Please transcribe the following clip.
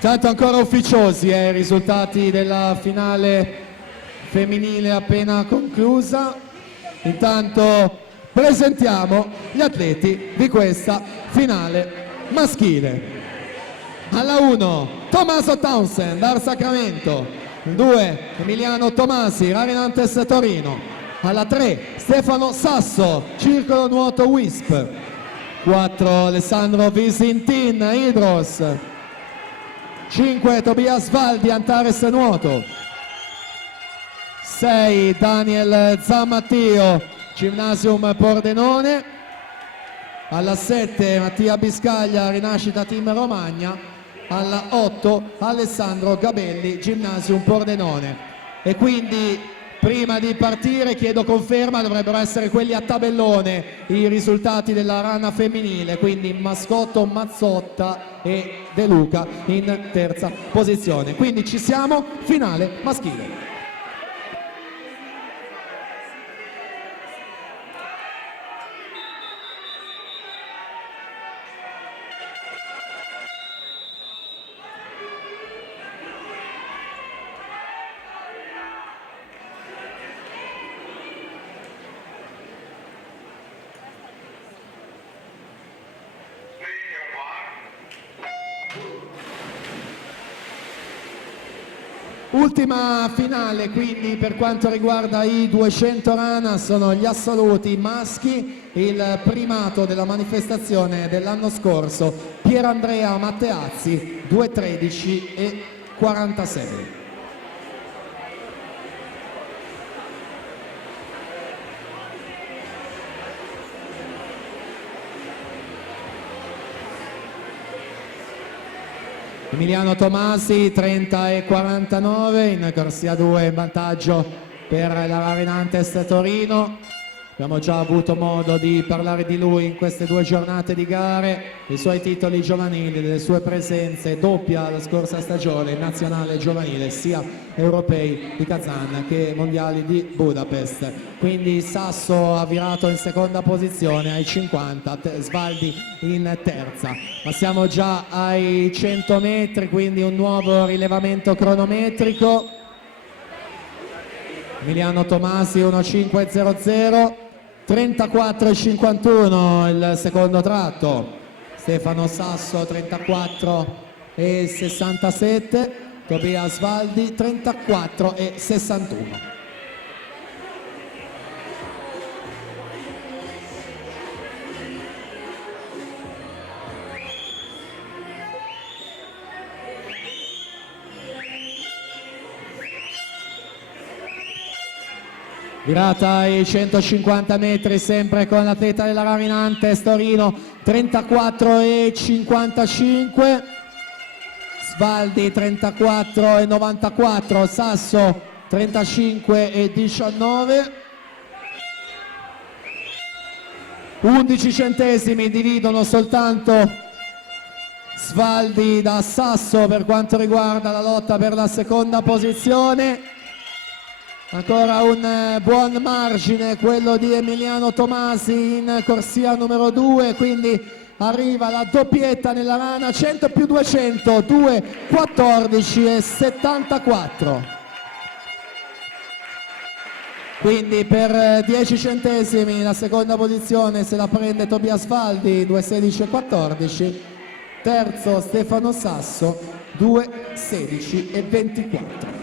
Tanto ancora ufficiosi i risultati della finale femminile appena conclusa. Intanto presentiamo gli atleti di questa finale maschile. Alla 1 Tommaso Townsend, Dar Sacramento. 2 Emiliano Tomasi, Rarinantes Torino. Alla 3 Stefano Sasso, Circolo Nuoto Wisp. 4 Alessandro Visintin, Hydros. 5 Tobias Valdi, Antares Nuoto. 6 Daniel Zammattio, Gymnasium Pordenone. Alla 7 Mattia Biscaglia, Rinascita Team Romagna. Alla 8 Alessandro Gabelli, Gymnasium Pordenone. E quindi prima di partire chiedo conferma, dovrebbero essere quelli a tabellone i risultati della rana femminile, quindi Mascotto, Mazzotta e De Luca in terza posizione. Quindi ci siamo, finale maschile. Ultima finale quindi per quanto riguarda i 200 rana, sono gli assoluti maschi, il primato della manifestazione dell'anno scorso, Pierandrea Matteazzi, 2:13 e 46. Emiliano Tomasi 30 e 49 in corsia 2 in vantaggio per la Rarinantes Torino. Abbiamo già avuto modo di parlare di lui in queste 2 giornate di gare, i suoi titoli giovanili, le sue presenze doppia la scorsa stagione, nazionale giovanile, sia europei di Kazan che mondiali di Budapest. Quindi Sasso ha virato in seconda posizione ai 50, Svaldi in terza. Ma siamo già ai 100 metri, quindi un nuovo rilevamento cronometrico. Emiliano Tomasi 1:5:00. 34,51 il secondo tratto, Stefano Sasso 34,67, Tobias Valdi 34,61. Virata ai 150 metri sempre con l'atleta della Rarinantes Torino, 34,55, Svaldi 34,94, Sasso 35,19. 11 centesimi dividono soltanto Svaldi da Sasso per quanto riguarda la lotta per la seconda posizione. Ancora un buon margine quello di Emiliano Tomasi in corsia numero 2, quindi arriva la doppietta nella rana, 100 più 200, 2,14,74. Quindi per 10 centesimi la seconda posizione se la prende Tobias Valdi, 2,16,14. Terzo Stefano Sasso, 2,16,24.